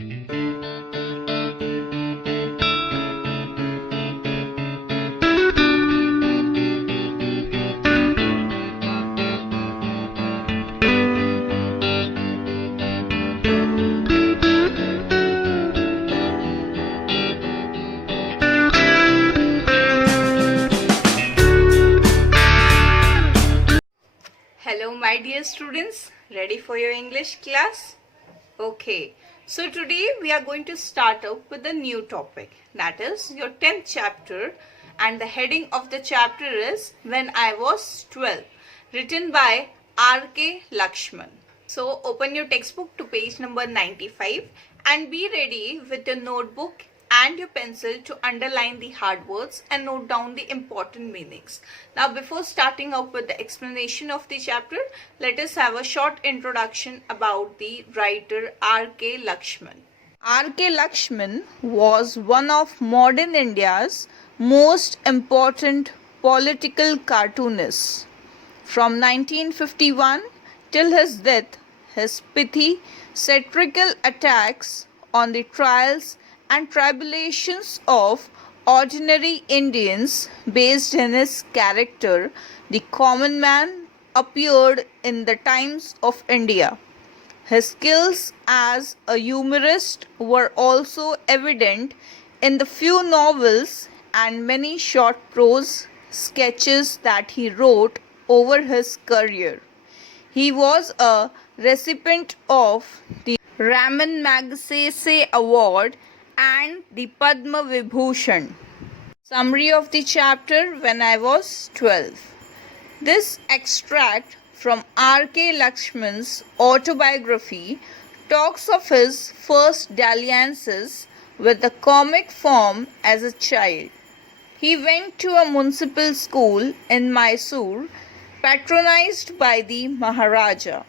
Hello my dear students, ready for your English class? Okay, so today we are going to start out with a new topic, that is your 10th chapter, and the heading of the chapter is When I Was 12, written by R.K Laxman. So open your textbook to page number 95 and be ready with your notebook and your pencil to underline the hard words and note down the important meanings. Now before starting out with the explanation of the chapter, let us have a short introduction about the writer R.K Laxman. R.K Laxman was one of modern India's most important political cartoonists. From 1951 till his death, his pithy, satirical attacks on the trials and tribulations of ordinary Indians based in his character, the common man, appeared in the Times of India. His skills as a humorist were also evident in the few novels and many short prose sketches that he wrote over his career. He was a recipient of the Raman Magsaysay Award and the Padma Vibhushan. Summary of the chapter When I Was 12. This extract from R.K. Laxman's autobiography talks of his first dalliances with the comic form as a child. He went to a municipal school in Mysore, patronized by the Maharaja.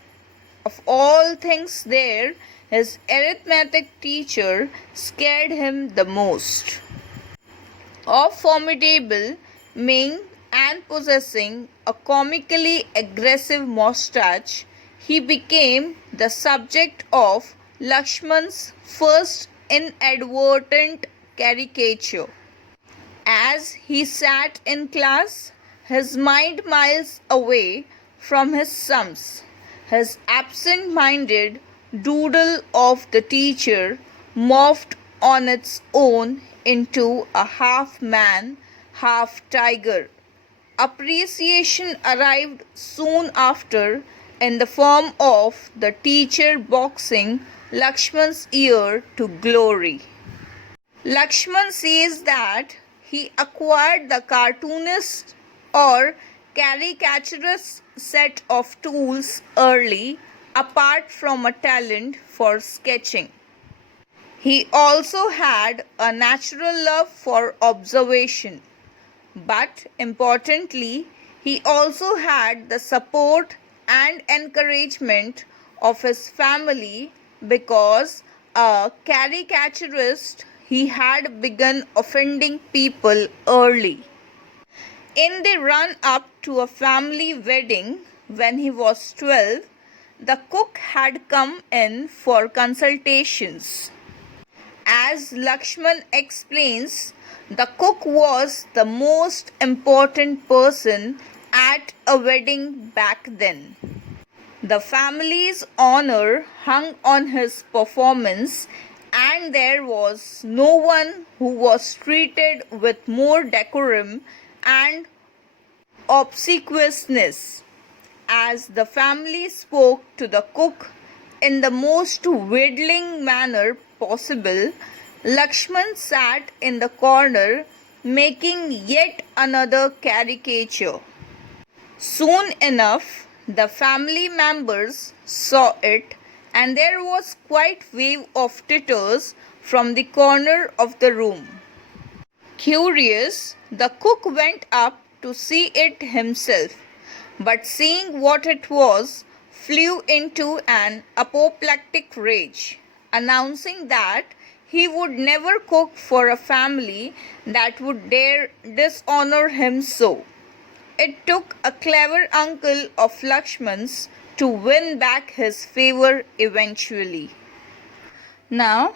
Of all things there, his arithmetic teacher scared him the most. Of formidable mien and possessing a comically aggressive moustache, he became the subject of Laxman's first inadvertent caricature. As he sat in class, his mind miles away from his sums, his absent-minded doodle of the teacher morphed on its own into a half-man, half-tiger. Appreciation arrived soon after in the form of the teacher boxing Laxman's ear to glory. Laxman says that he acquired the cartoonist or caricaturist set of tools early, apart from a talent for sketching. He also had a natural love for observation, but importantly, he also had the support and encouragement of his family because a caricaturist, he had begun offending people early. In the run-up to a family wedding when he was 12, the cook had come in for consultations. As Laxman explains, the cook was the most important person at a wedding back then. The family's honor hung on his performance, and there was no one who was treated with more decorum and obsequiousness. As the family spoke to the cook in the most wheedling manner possible, Laxman sat in the corner making yet another caricature. Soon enough, the family members saw it, and there was quite a wave of titters from the corner of the room. Curious, the cook went up to see it himself, but seeing what it was, flew into an apoplectic rage, announcing that he would never cook for a family that would dare dishonor him so. It took a clever uncle of Laxman's to win back his favor eventually. Now,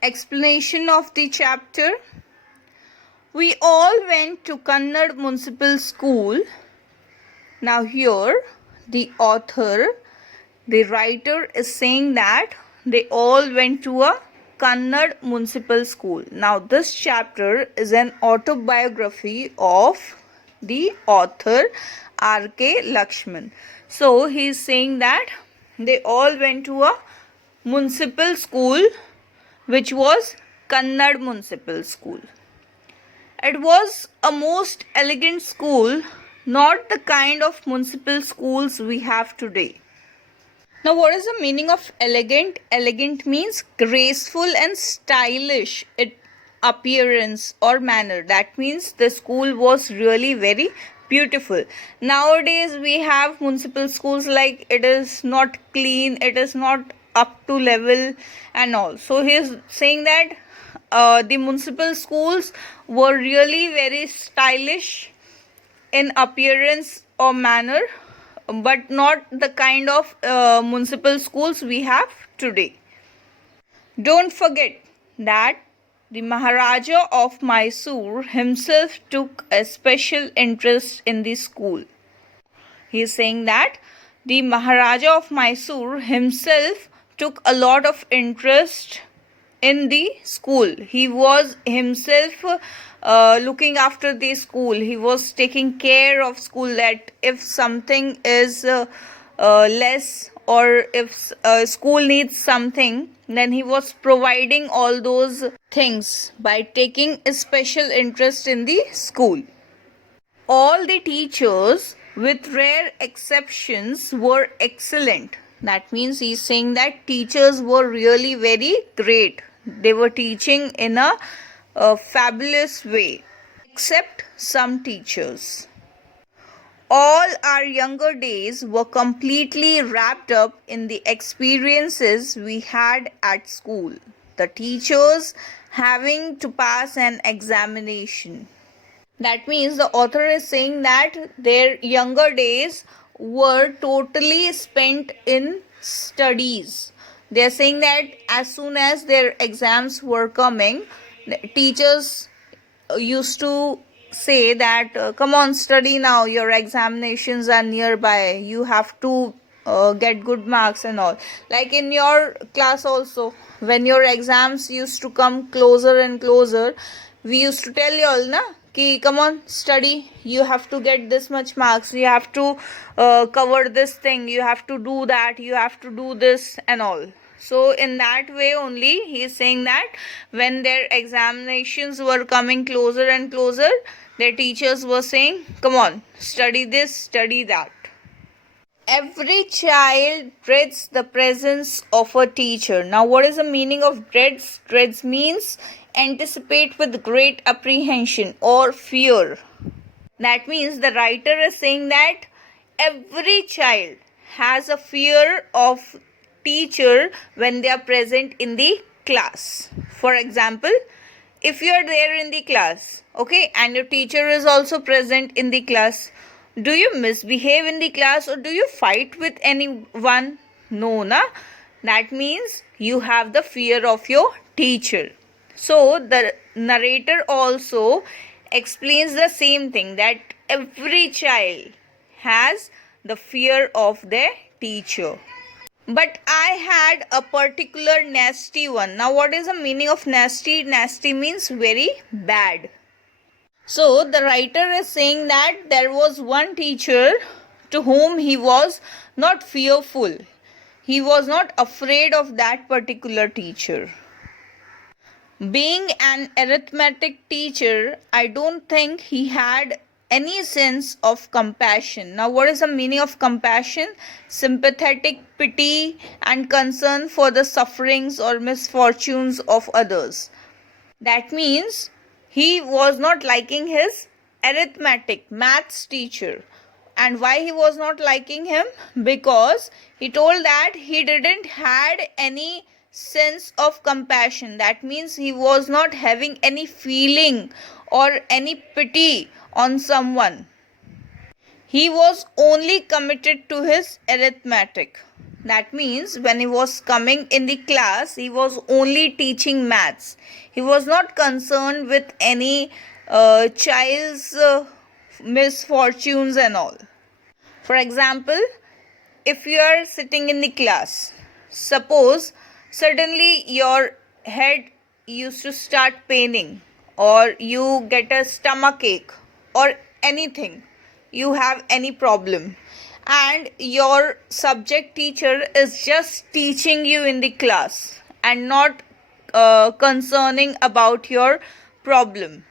explanation of the chapter. We all went to Kannad Municipal School. Now here, the author, the writer is saying that they all went to a Kannad Municipal School. Now this chapter is an autobiography of the author R.K Laxman. So he is saying that they all went to a municipal school which was Kannad Municipal School. It was a most elegant school, not the kind of municipal schools we have today. Now, what is the meaning of elegant? Elegant means graceful and stylish in appearance or manner. That means the school was really very beautiful. Nowadays, we have municipal schools like it is not clean, it is not up to level and all. So, he is saying that the municipal schools were really very stylish in appearance or manner, but not the kind of municipal schools we have today. Don't forget that the Maharaja of Mysore himself took a special interest in the school. He is saying that the Maharaja of Mysore himself took a lot of interest in the school. He was himself looking after the school. He was taking care of school, that if something is less or if school needs something, then he was providing all those things by taking a special interest in the school. All the teachers, with rare exceptions, were excellent. That means he's saying that teachers were really very great. They were teaching in a fabulous way, except some teachers. All our younger days were completely wrapped up in the experiences we had at school. The teachers having to pass an examination. That means the author is saying that their younger days were totally spent in studies. They are saying that as soon as their exams were coming, the teachers used to say that come on, study now, your examinations are nearby, you have to get good marks and all. Like in your class also, when your exams used to come closer and closer, we used to tell you all, na, ki come on, study, you have to get this much marks, you have to cover this thing, you have to do that, you have to do this and all. So in that way only he is saying that when their examinations were coming closer and closer, their teachers were saying, come on, study this, study that. Every child dreads the presence of a teacher. Now what is the meaning of dreads? Dreads means anticipate with great apprehension or fear. That means the writer is saying that every child has a fear of teacher when they are present in the class. For example, if you are there in the class, okay, and your teacher is also present in the class, do you misbehave in the class or do you fight with anyone? No, na? That means you have the fear of your teacher. So the narrator also explains the same thing, that every child has the fear of their teacher. But I had a particular nasty one. Now what is the meaning of nasty? Nasty means very bad. So the writer is saying that there was one teacher to whom he was not fearful. He was not afraid of that particular teacher. Being an arithmetic teacher, I don't think he had any sense of compassion. Now what is the meaning of compassion? Sympathetic pity and concern for the sufferings or misfortunes of others. That means he was not liking his arithmetic, maths teacher. And why he was not liking him? Because he told that he didn't had any sense of compassion. That means he was not having any feeling or any pity on someone. He was only committed to his arithmetic. That means when he was coming in the class, he was only teaching maths. He was not concerned with any child's misfortunes and all. For example, if you are sitting in the class, suppose suddenly your head used to start paining, or you get a stomach ache, or anything, you have any problem, and your subject teacher is just teaching you in the class and not concerning about your problem,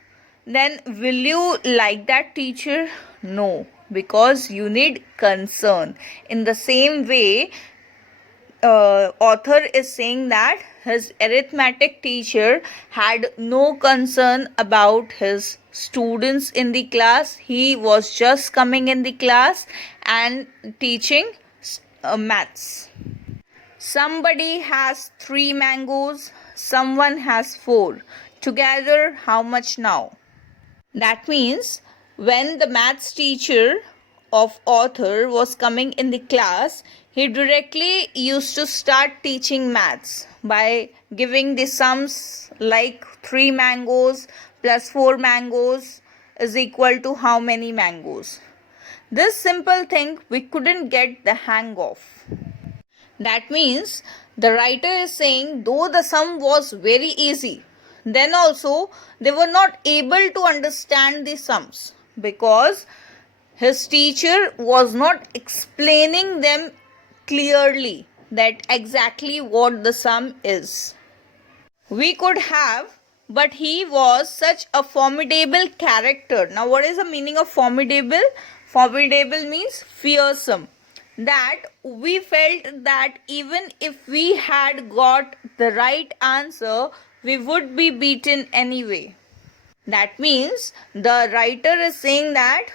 then will you like that teacher? No, because you need concern. In the same way, author is saying that his arithmetic teacher had no concern about his students in the class. He was just coming in the class and teaching maths. Somebody has 3 mangoes, someone has 4. Together, how much now? That means when the maths teacher of author was coming in the class, he directly used to start teaching maths by giving the sums like 3 mangoes plus 4 mangoes is equal to how many mangoes. This simple thing we couldn't get the hang of. That means the writer is saying though the sum was very easy, then also they were not able to understand the sums because his teacher was not explaining them clearly that exactly what the sum is. We could have, but he was such a formidable character. Now what is the meaning of formidable? Formidable means fearsome. That we felt that even if we had got the right answer, we would be beaten anyway. That means the writer is saying that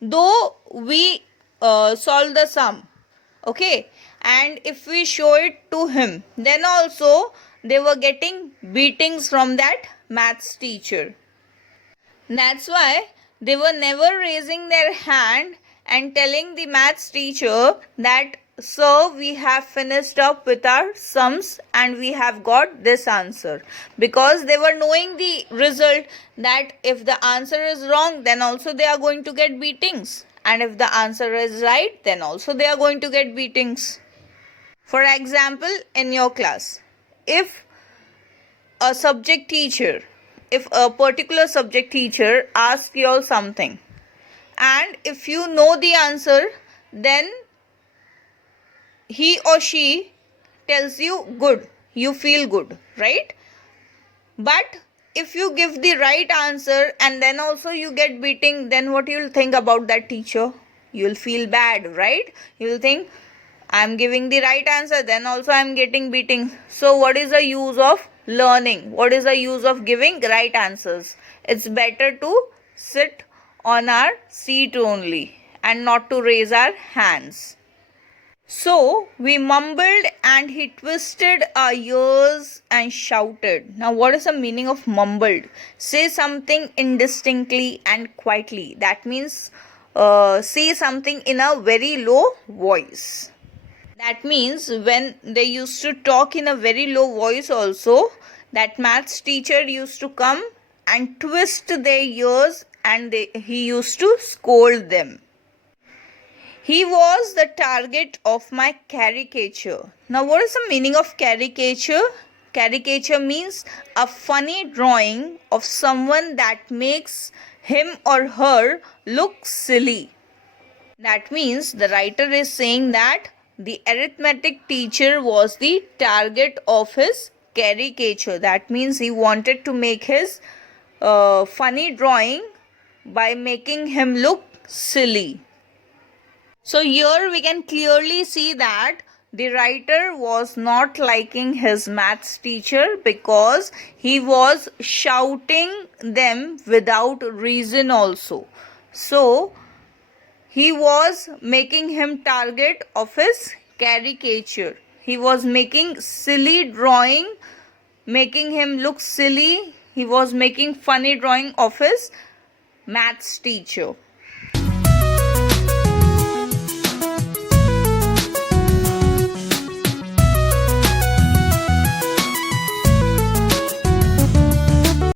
though we solve the sum, okay, and if we show it to him, then also they were getting beatings from that maths teacher. That's why they were never raising their hand and telling the maths teacher that, sir, we have finished up with our sums and we have got this answer, because they were knowing the result that if the answer is wrong, then also they are going to get beatings, and if the answer is right, then also they are going to get beatings. For example, in your class, if a particular subject teacher asks you all something, and if you know the answer, then he or she tells you good, you feel good, right? But if you give the right answer and then also you get beating, then what you'll think about that teacher? You'll feel bad, right? You'll think, I'm giving the right answer, then also I'm getting beating. So what is the use of learning? What is the use of giving right answers? It's better to sit on our seat only and not to raise our hands. So we mumbled and he twisted our ears and shouted. Now what is the meaning of mumbled? Say something indistinctly and quietly. That means say something in a very low voice. That means when they used to talk in a very low voice also, that maths teacher used to come and twist their ears and he used to scold them. He was the target of my caricature. Now what is the meaning of caricature? Caricature means a funny drawing of someone that makes him or her look silly. That means the writer is saying that the arithmetic teacher was the target of his caricature. That means he wanted to make his funny drawing by making him look silly. So here we can clearly see that the writer was not liking his maths teacher because he was shouting them without reason also. So he was making him target of his caricature. He was making silly drawing, making him look silly. He was making funny drawing of his maths teacher.